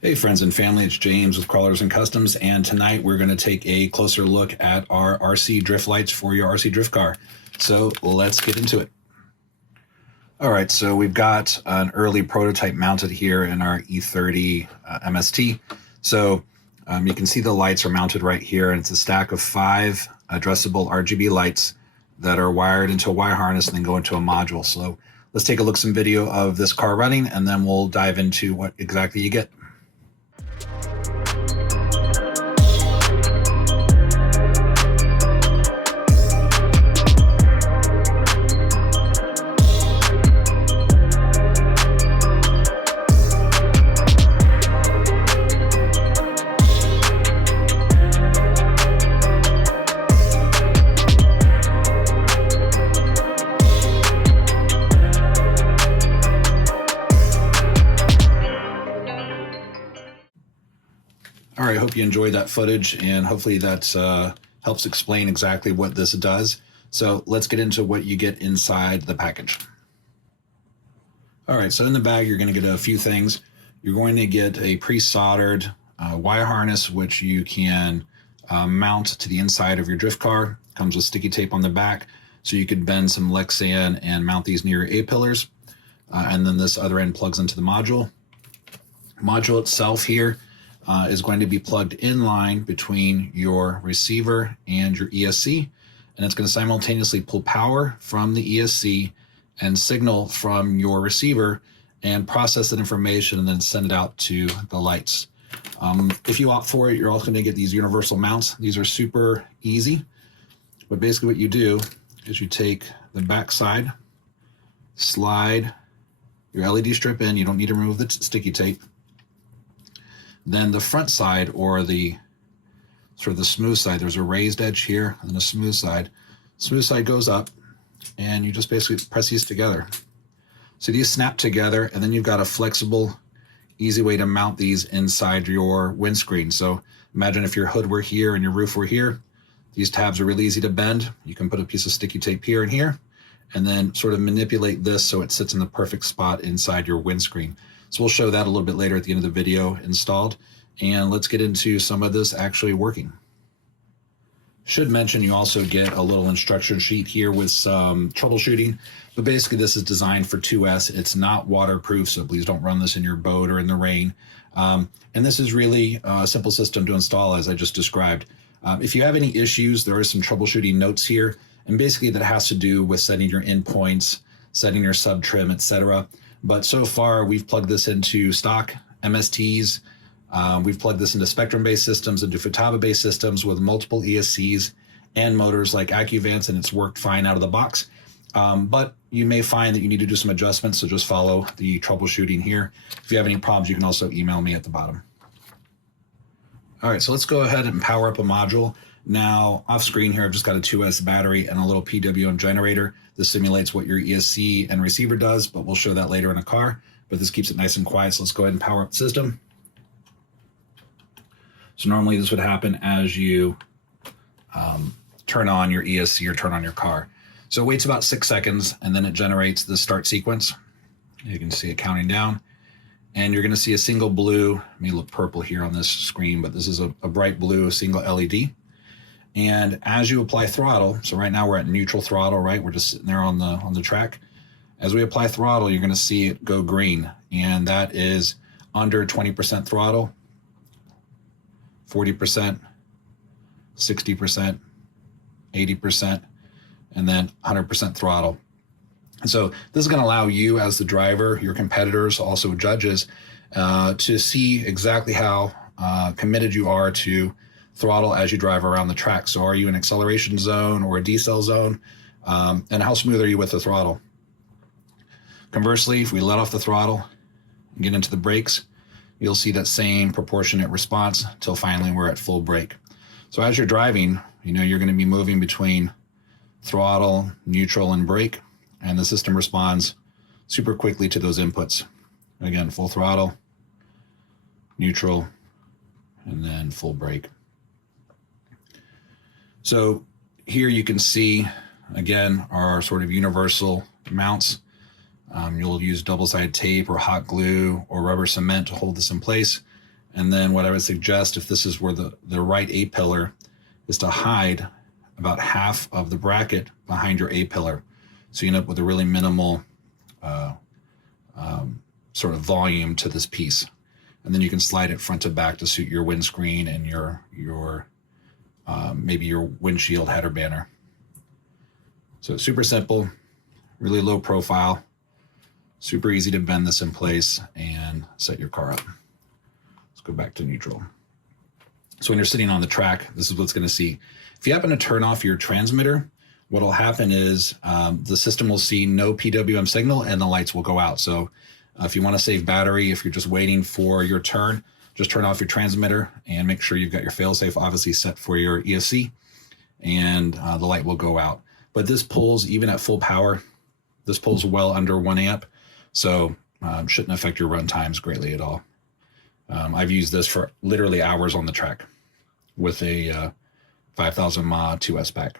Hey friends and family, it's James with Crawlers and Customs, and tonight we're going to take a closer look at our RC drift lights for your RC drift car. So let's get into it. All right, so we've got an early prototype mounted here in our E30 MST. So you can see the lights are mounted right here, and it's a stack of 5 addressable RGB lights that are wired into a wire harness and then go into a module. So let's take a look at some video of this car running, and then we'll dive into what exactly you get. All right, hope you enjoyed that footage, and hopefully that helps explain exactly what this does. So let's get into what you get inside the package. All right, so in the bag, you're going to get a few things. You're going to get a pre-soldered wire harness, which you can mount to the inside of your drift car. Comes with sticky tape on the back, so you could bend some Lexan and mount these near your A-pillars. And then this other end plugs into the module. Module itself here is going to be plugged in line between your receiver and your ESC, and it's going to simultaneously pull power from the ESC and signal from your receiver and process that information and then send it out to the lights. If you opt for it, you're also going to get these universal mounts. These are super easy, but basically what you do is you take the back side, slide your LED strip in. You don't need to remove the sticky tape. Then the front side, or the sort of the smooth side, there's a raised edge here and a smooth side. Smooth side goes up, and you just basically press these together. So these snap together, and then you've got a flexible, easy way to mount these inside your windscreen. So imagine if your hood were here and your roof were here. These tabs are really easy to bend. You can put a piece of sticky tape here and here, and then sort of manipulate this so it sits in the perfect spot inside your windscreen. So we'll show that a little bit later at the end of the video installed, and let's get into some of this actually working. Should mention you also get a little instruction sheet here with some troubleshooting, but basically this is designed for 2S. It's not waterproof, so please don't run this in your boat or in the rain. And this is really a simple system to install, as I just described. If you have any issues, there are some troubleshooting notes here, and basically that has to do with setting your endpoints, setting your sub trim, etc. But so far, we've plugged this into stock MSTs. We've plugged this into Spectrum-based systems, into Futaba-based systems with multiple ESCs and motors like AccuVance, and it's worked fine out of the box. But you may find that you need to do some adjustments, so just follow the troubleshooting here. If you have any problems, you can also email me at the bottom. All right, so let's go ahead and power up a module. Now, off screen here, I've just got a 2S battery and a little PWM generator. This simulates what your ESC and receiver does, but we'll show that later in a car. But this keeps it nice and quiet, so let's go ahead and power up the system. So normally this would happen as you turn on your ESC or turn on your car. So it waits about 6 seconds, and then it generates the start sequence. You can see it counting down. And you're going to see a single blue, it may look purple here on this screen, but this is a bright blue single LED. And as you apply throttle, so right now we're at neutral throttle, right? We're just sitting there on the track. As we apply throttle, you're going to see it go green, and that is under 20% throttle, 40%, 60%, 80%, and then 100% throttle. So this is going to allow you as the driver, your competitors, also judges, to see exactly how committed you are to throttle as you drive around the track. So are you in acceleration zone or a decel zone? And how smooth are you with the throttle? Conversely, if we let off the throttle and get into the brakes, you'll see that same proportionate response till finally we're at full brake. So as you're driving, you know you're going to be moving between throttle, neutral, and brake, and the system responds super quickly to those inputs. Again, full throttle, neutral, and then full brake. So here you can see, again, our sort of universal mounts. You'll use double-sided tape or hot glue or rubber cement to hold this in place. And then what I would suggest, if this is where the right A-pillar, is to hide about half of the bracket behind your A-pillar. So you end up with a really minimal sort of volume to this piece. And then you can slide it front to back to suit your windscreen and your maybe your windshield header banner. So super simple, really low profile, super easy to bend this in place and set your car up. Let's go back to neutral. So when you're sitting on the track, this is what's going to see. If you happen to turn off your transmitter, what will happen is the system will see no PWM signal and the lights will go out. So if you want to save battery, if you're just waiting for your turn, just turn off your transmitter and make sure you've got your failsafe obviously set for your ESC, and the light will go out. But this pulls, even at full power, this pulls well under 1 amp, so shouldn't affect your run times greatly at all. I've used this for literally hours on the track with a 5000 mAh 2S pack.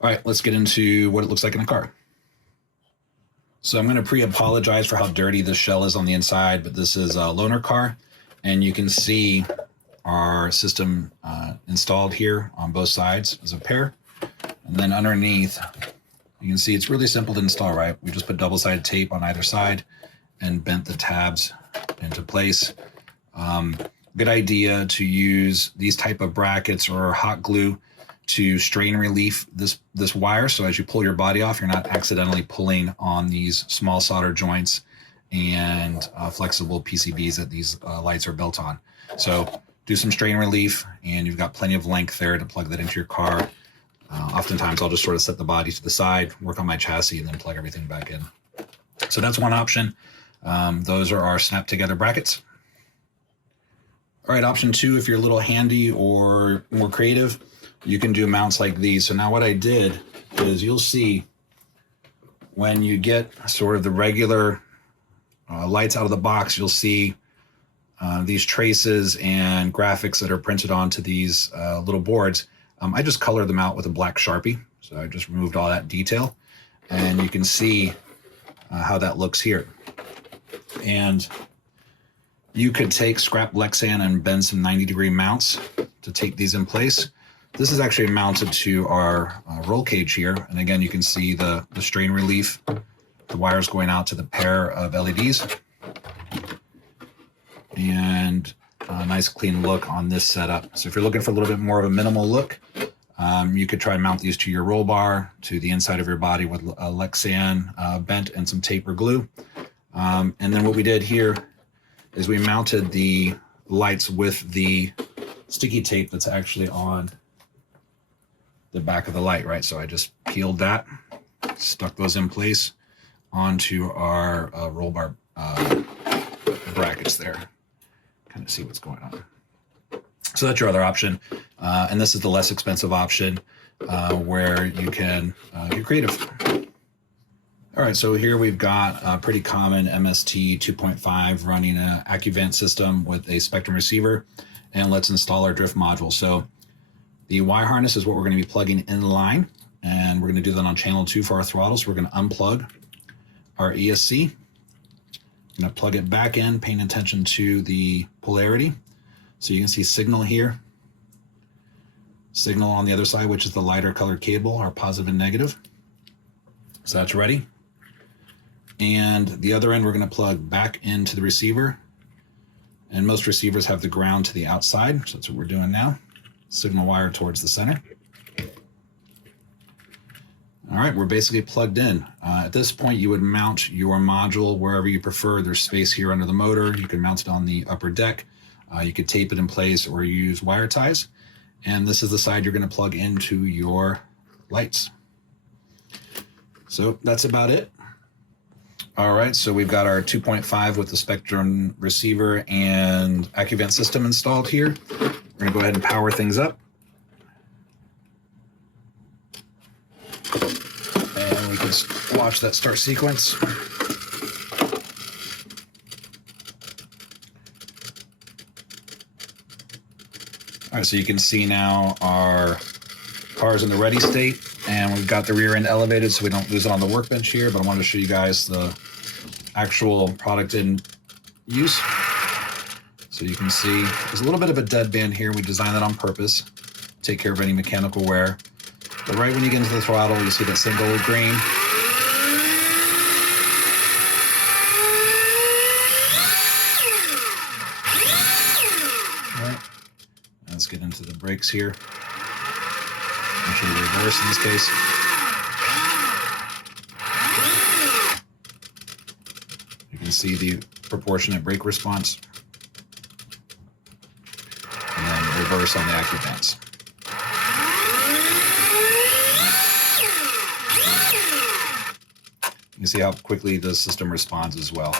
All right, let's get into what it looks like in a car. So I'm going to pre-apologize for how dirty this shell is on the inside, but this is a loaner car, and you can see our system installed here on both sides as a pair. And then underneath, you can see it's really simple to install, right? We just put double-sided tape on either side and bent the tabs into place. Good idea to use these type of brackets or hot glue to strain relief this wire, so as you pull your body off, you're not accidentally pulling on these small solder joints and flexible PCBs that these lights are built on. So do some strain relief, and you've got plenty of length there to plug that into your car. Oftentimes I'll just sort of set the body to the side, work on my chassis, and then plug everything back in. So that's one option. Those are our snap together brackets. All right, option 2, if you're a little handy or more creative, you can do mounts like these. So now what I did is, you'll see when you get sort of the regular lights out of the box, you'll see these traces and graphics that are printed onto these little boards. I just colored them out with a black Sharpie. So I just removed all that detail, and you can see how that looks here. And you could take scrap Lexan and bend some 90-degree mounts to take these in place. This is actually mounted to our roll cage here. And again, you can see the strain relief, the wires going out to the pair of LEDs. And a nice clean look on this setup. So if you're looking for a little bit more of a minimal look, you could try and mount these to your roll bar, to the inside of your body with a Lexan bent and some tape or glue. And then what we did here is we mounted the lights with the sticky tape that's actually on the back of the light, right? So I just peeled that, stuck those in place onto our roll bar brackets there. Kind of see what's going on. So that's your other option. And this is the less expensive option where you can get creative. All right, so here we've got a pretty common MST 2.5 running an AccuVent system with a Spectrum receiver, and let's install our drift module. So the Y harness is what we're going to be plugging in line, and we're going to do that on channel 2 for our throttle. So we're going to unplug our ESC. I'm going to plug it back in, paying attention to the polarity. So you can see signal here, signal on the other side, which is the lighter colored cable, our positive and negative. So that's ready. And the other end we're going to plug back into the receiver. And most receivers have the ground to the outside, so that's what we're doing now. Signal wire towards the center. All right, we're basically plugged in. At this point, you would mount your module wherever you prefer. There's space here under the motor. You can mount it on the upper deck. You could tape it in place or use wire ties. And this is the side you're going to plug into your lights. So that's about it. All right, so we've got our 2.5 with the Spectrum receiver and AccuVent system installed here. We're going to go ahead and power things up. And we can watch that start sequence. All right, so you can see now our car's in the ready state, and we've got the rear end elevated so we don't lose it on the workbench here, but I wanted to show you guys the actual product in use. So you can see there's a little bit of a dead band here. We designed that on purpose. Take care of any mechanical wear. But right when you get into the throttle, you see that single green. All right. Let's get into the brakes here. Actually reverse in this case. You can see the proportionate brake response. And then reverse on the active dance. You can see how quickly the system responds as well.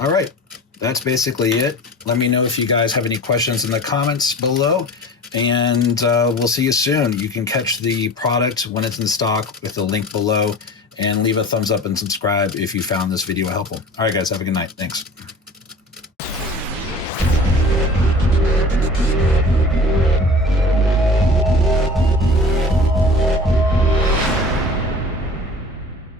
All right, that's basically it. Let me know if you guys have any questions in the comments below, and we'll see you soon. You can catch the product when it's in stock with the link below, and leave a thumbs up and subscribe if you found this video helpful. All right, guys, have a good night. Thanks.